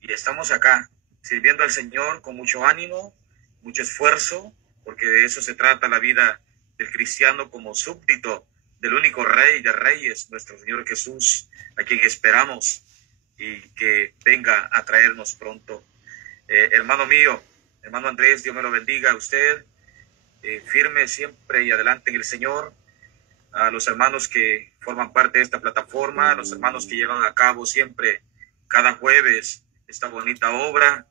y estamos acá sirviendo al Señor con mucho ánimo, mucho esfuerzo, porque de eso se trata la vida del cristiano como súbdito del único Rey de Reyes, nuestro Señor Jesús, a quien esperamos y que venga a traernos pronto. Hermano mío, hermano Andrés, Dios me lo bendiga a usted, firme siempre y adelante en el Señor. A los hermanos que forman parte de esta plataforma, a los hermanos que llevan a cabo siempre, cada jueves, esta bonita obra,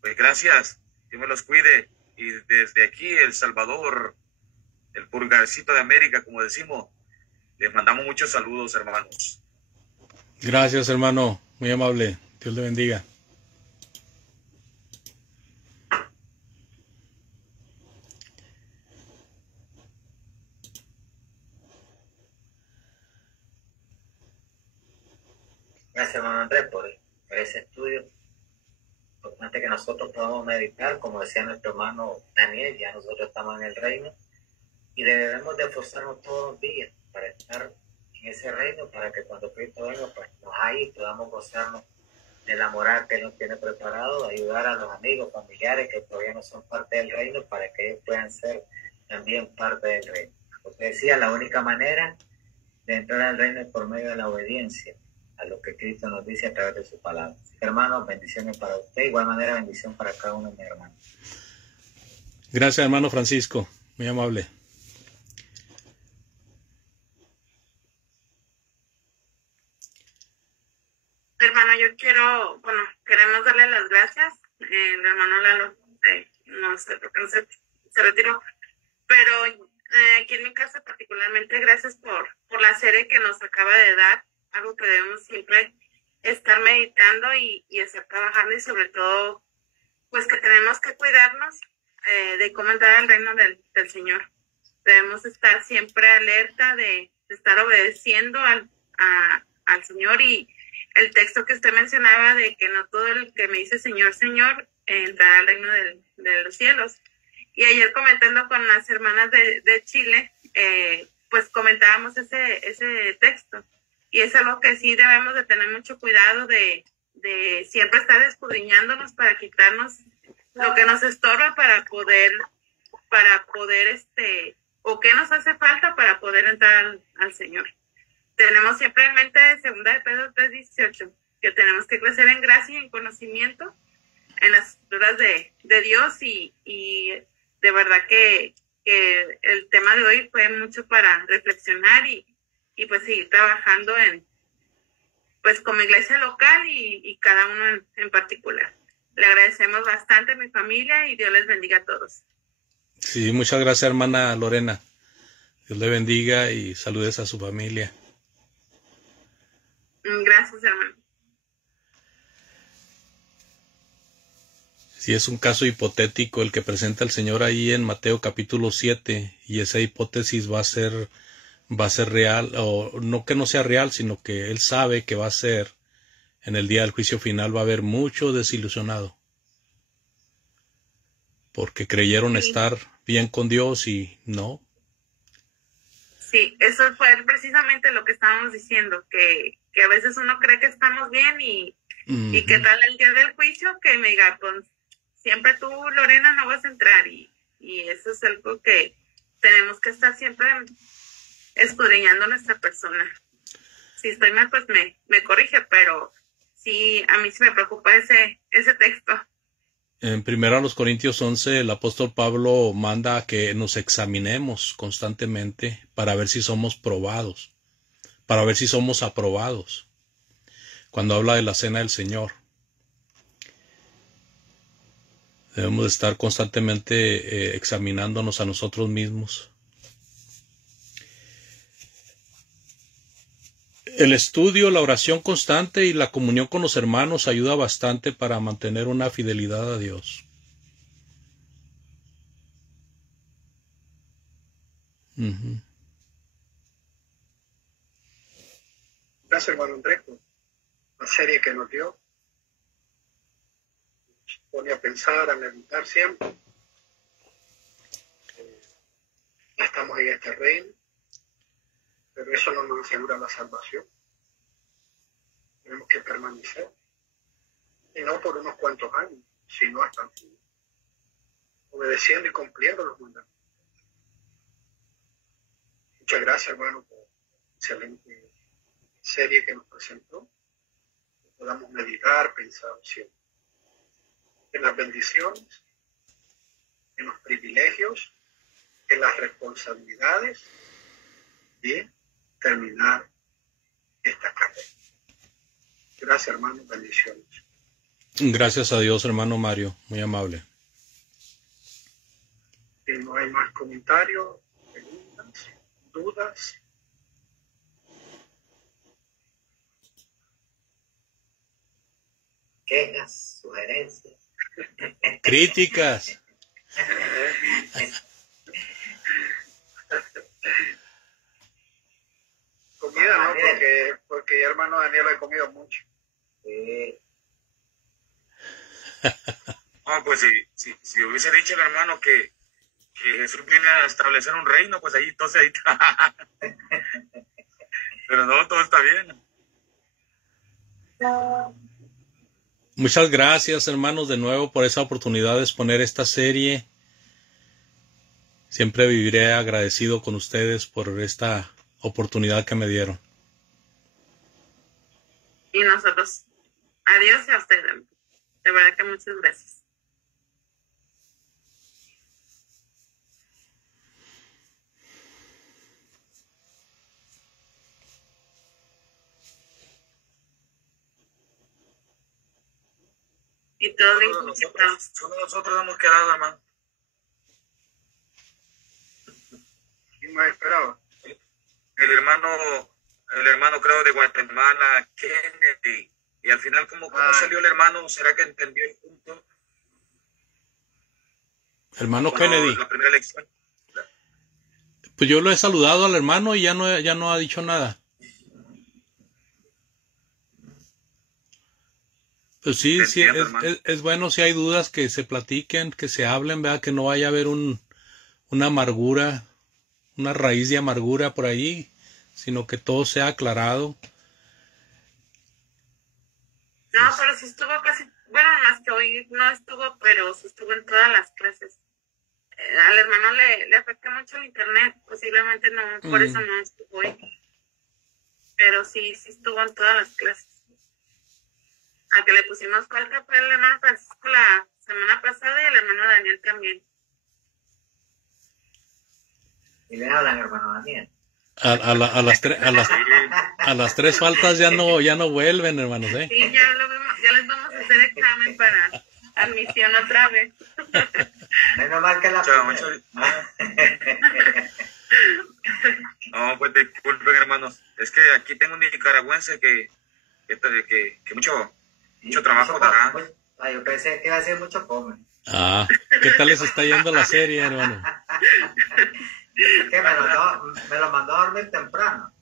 pues gracias, Dios me los cuide. Y desde aquí, El Salvador, el pulgarcito de América, como decimos, les mandamos muchos saludos, hermanos. Gracias, hermano, muy amable. Dios le bendiga. Gracias, hermano Andrés, por ese estudio. Importante que nosotros podamos meditar, como decía nuestro hermano Daniel, ya nosotros estamos en el reino y debemos de esforzarnos todos los días para estar en ese reino, para que cuando Cristo venga, pues ahí podamos gozarnos de la moral que Él nos tiene preparado, ayudar a los amigos, familiares que todavía no son parte del reino, para que ellos puedan ser también parte del reino. Porque decía, la única manera de entrar al reino es por medio de la obediencia a lo que Cristo nos dice a través de su palabra. Hermanos, bendiciones para usted, igual manera bendición para cada uno de mis hermanos. Gracias, hermano Francisco, muy amable. Hermano, queremos darle las gracias. El hermano Lalo no sé por qué no se retiró, pero aquí en mi casa particularmente gracias por la serie que nos acaba de dar, algo que debemos siempre estar meditando y estar trabajando, y sobre todo pues que tenemos que cuidarnos de cómo entrar al reino del Señor. Debemos estar siempre alerta de estar obedeciendo al Señor, y el texto que usted mencionaba de que no todo el que me dice Señor, Señor, entrará al reino de los cielos. Y ayer comentando con las hermanas de Chile, pues comentábamos ese texto. Y es algo que sí debemos de tener mucho cuidado de siempre estar escudriñándonos para quitarnos lo que nos estorba para poder o qué nos hace falta para poder entrar al Señor. Tenemos siempre en mente 2 de Pedro 3:18, que tenemos que crecer en gracia y en conocimiento en las escrituras de Dios, y de verdad que el tema de hoy fue mucho para reflexionar y pues seguir trabajando pues como iglesia local y cada uno en particular. Le agradecemos bastante a mi familia y Dios les bendiga a todos. Sí, muchas gracias, hermana Lorena. Dios le bendiga y saludes a su familia. Gracias, hermano. Si es un caso hipotético el que presenta el Señor ahí en Mateo capítulo 7, y esa hipótesis va a ser real, o no que no sea real, sino que Él sabe que va a ser, en el día del juicio final va a haber mucho desilusionado, porque creyeron estar bien con Dios y no. Sí, eso fue precisamente lo que estábamos diciendo, que a veces uno cree que estamos bien y que tal el día del juicio que me diga, pues siempre tú, Lorena, no vas a entrar, y eso es algo que tenemos que estar siempre escudriñando nuestra persona. Si estoy mal, pues me corrige, pero sí, a mí sí me preocupa ese texto. En 1 Corintios 11, el apóstol Pablo manda a que nos examinemos constantemente para ver si somos probados, para ver si somos aprobados, cuando habla de la cena del Señor. Debemos de estar constantemente examinándonos a nosotros mismos. El estudio, la oración constante y la comunión con los hermanos ayuda bastante para mantener una fidelidad a Dios. Ujú. Gracias, hermano Andrés, por la serie que nos dio. Nos pone a pensar, a meditar siempre. Ya estamos en este reino, pero eso no nos asegura la salvación. Tenemos que permanecer, y no por unos cuantos años, sino hasta el fin, obedeciendo y cumpliendo los mandamientos. Muchas gracias, hermano, por la excelente serie que nos presentó. Que podamos meditar, pensar siempre en las bendiciones, en los privilegios, en las responsabilidades y terminar esta carrera. Gracias, hermano. Bendiciones. Gracias a Dios, hermano Mario. Muy amable. Si no hay más comentarios, preguntas, dudas. Quejas, sugerencias. Críticas. Comida no, porque ya hermano Daniel ha comido mucho. No, pues si hubiese dicho el hermano que Jesús viene a establecer un reino, pues ahí entonces ahí está. Pero no, todo está bien. Muchas gracias, hermanos, de nuevo por esa oportunidad de exponer esta serie. Siempre viviré agradecido con ustedes por esta oportunidad que me dieron. Y nosotros, adiós y a ustedes. De verdad que muchas gracias. Y todos Solo nosotros hemos quedado, hermano. ¿Quién más esperaba? El hermano creo de Guatemala, Kennedy. Y al final, ¿cómo salió el hermano? ¿Será que entendió el punto? Hermano Como Kennedy. la primera elección. Pues yo lo he saludado al hermano y ya no ha dicho nada. Pues sí, Entiendo, es bueno si hay dudas que se platiquen, que se hablen, ¿verdad? Que no vaya a haber una amargura, una raíz de amargura por ahí, sino que todo sea aclarado. No, pero sí estuvo casi, bueno, más que hoy no estuvo, pero sí estuvo en todas las clases. Al hermano le afecta mucho el internet, posiblemente no, por eso no estuvo hoy. Pero sí estuvo en todas las clases. A que le pusimos falta fue el hermano Francisco la semana pasada y el hermano Daniel también. Y le hablan, hermano Daniel. A las tres faltas ya no vuelven, hermanos, ¿eh? Sí, ya les vamos a hacer examen para admisión otra vez. Menos mal que la No, pues disculpen, hermanos. Es que aquí tengo un nicaragüense que mucho trabajo dará. Yo pensé que iba a ser mucho come. Ah, ¿qué tal les está yendo la serie, hermano? Que me lo mandó a dormir temprano.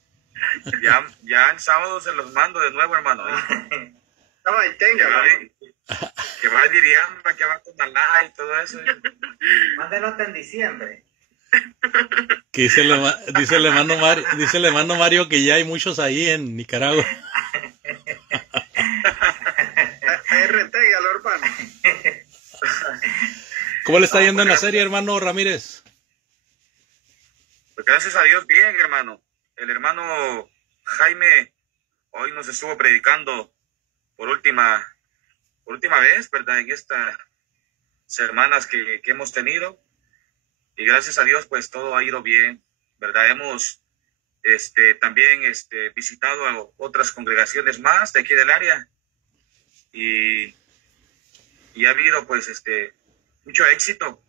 Ya el sábado se los mando de nuevo, hermano. No, ahí tengo. Que va a Diriamba, que va con Alá y todo eso. Mándenos en diciembre. Que dice el hermano Mario que ya hay muchos ahí en Nicaragua. RT y a los hermanos. ¿Cómo le está yendo en la serie, hermano Ramírez? Pues gracias a Dios, bien, hermano. El hermano Jaime hoy nos estuvo predicando por última vez, ¿verdad? En estas semanas que hemos tenido. Y gracias a Dios, pues todo ha ido bien, ¿verdad? Hemos también visitado a otras congregaciones más de aquí del área. Y ha habido, pues, mucho éxito.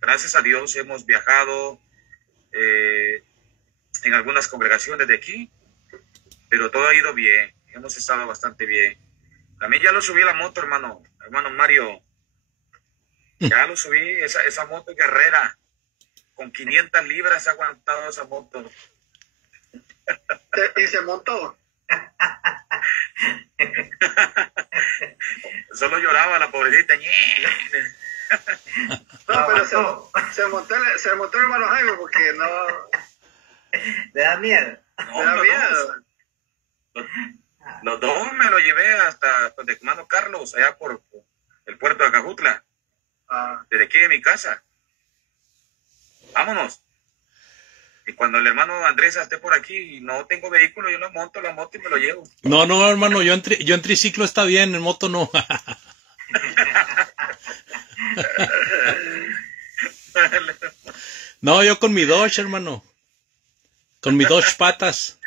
Gracias a Dios hemos viajado en algunas congregaciones de aquí, pero todo ha ido bien, hemos estado bastante bien. También ya lo subí a la moto, hermano Mario, ya lo subí, esa moto guerrera, con 500 libras ha aguantado esa moto. ¿Y se montó? Solo lloraba la pobrecita. No, pero se montó el hermano Jaime porque no... ¿Le da miedo? No, ¿Le da miedo? Los dos me lo llevé hasta donde hermano Carlos, allá por el puerto de Acajutla, desde aquí de mi casa. Vámonos. Y cuando el hermano Andrés esté por aquí y no tengo vehículo, yo lo monto la moto y me lo llevo. No, hermano, yo en triciclo está bien, en moto no. No, yo con mi Dodge, hermano. Con mi Dodge patas.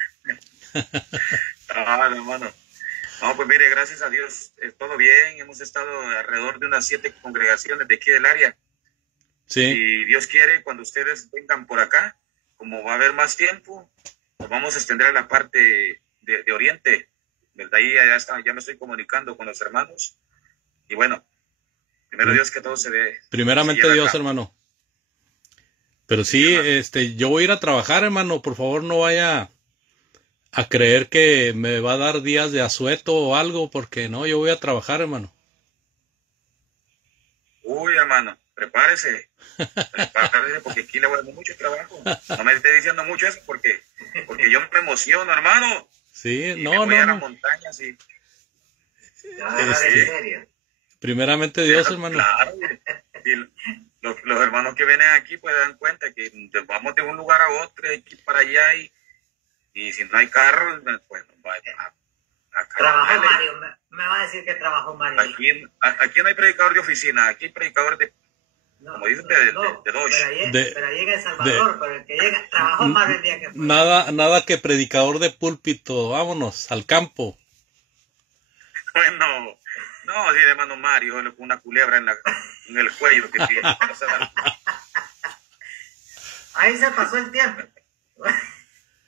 Hermano. No, pues mire, gracias a Dios, todo bien. Hemos estado alrededor de unas 7 congregaciones de aquí del área. Sí. Y Dios quiere, cuando ustedes vengan por acá, como va a haber más tiempo, nos vamos a extender a la parte de Oriente. Desde ahí ya me estoy comunicando con los hermanos. Y bueno, primero Dios que todo se ve. Primeramente Dios, hermano. Pero sí, yo voy a ir a trabajar, hermano. Por favor, no vaya a creer que me va a dar días de asueto o algo, porque no, yo voy a trabajar, hermano. Uy, hermano, prepárese, porque aquí le voy a dar mucho trabajo. No me esté diciendo mucho eso porque yo me emociono, hermano. Sí, y me voy a las montañas y... Primeramente Dios, hermano. Claro, y los hermanos que vienen aquí pues dan cuenta que vamos de un lugar a otro, hay que ir para allá y si no hay carro, pues trabajó Mario, me va a decir que trabajó Mario. Aquí no hay predicador de oficina, aquí hay predicador de, como dicen, de Dodge. Pero llega El Salvador, pero el que llega, trabajó Mario el día que fue. Nada que predicador de púlpito, vámonos, al campo. Bueno, no, sí, de hermano Mario, con una culebra en el cuello que tiene. Ahí se pasó el tiempo.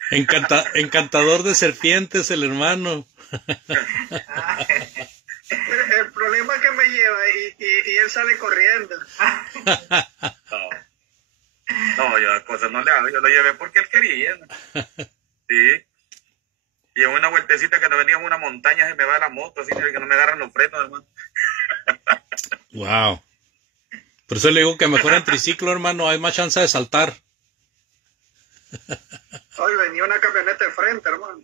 Encantador de serpientes, el hermano. El problema es que me lleva y él sale corriendo. No, yo las cosas no le hago, yo lo llevé porque él quería. Sí. Y en una vueltecita que nos venía en una montaña se me va la moto, así que no me agarran los frenos, hermano. Wow. Por eso le digo que mejor en triciclo, hermano, hay más chance de saltar. Hoy venía una camioneta de frente, hermano.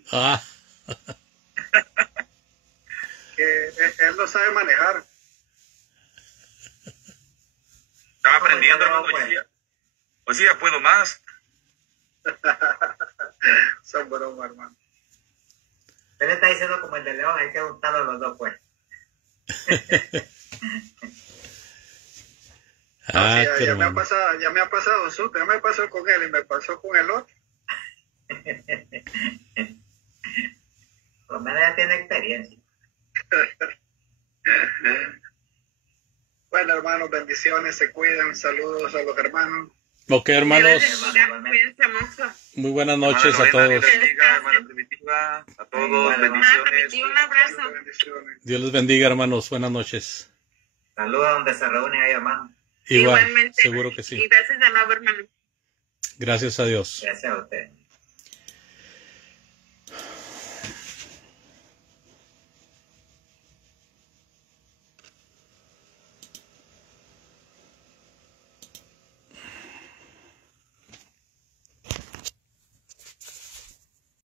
Que él no sabe manejar. Estaba aprendiendo, hermano. Pues sí, ya puedo más. Son bromas, hermano. Él está diciendo como el de León, hay que juntarlo a los dos, pues. Ya me ha pasado, ya me pasó con él y me pasó con el otro. Por lo menos ya tiene experiencia. Bueno, hermanos, bendiciones, se cuidan, saludos a los hermanos. Ok, hermanos. Muy buenas noches a todos. Hermana Primitiva, a todos, bendiciones. Un abrazo. Dios les bendiga, hermanos. Buenas noches. Saludos donde se reúnen ahí, hermano. Igual, igualmente. seguro que sí. Y gracias de nuevo, hermano. Gracias a Dios. Gracias a usted.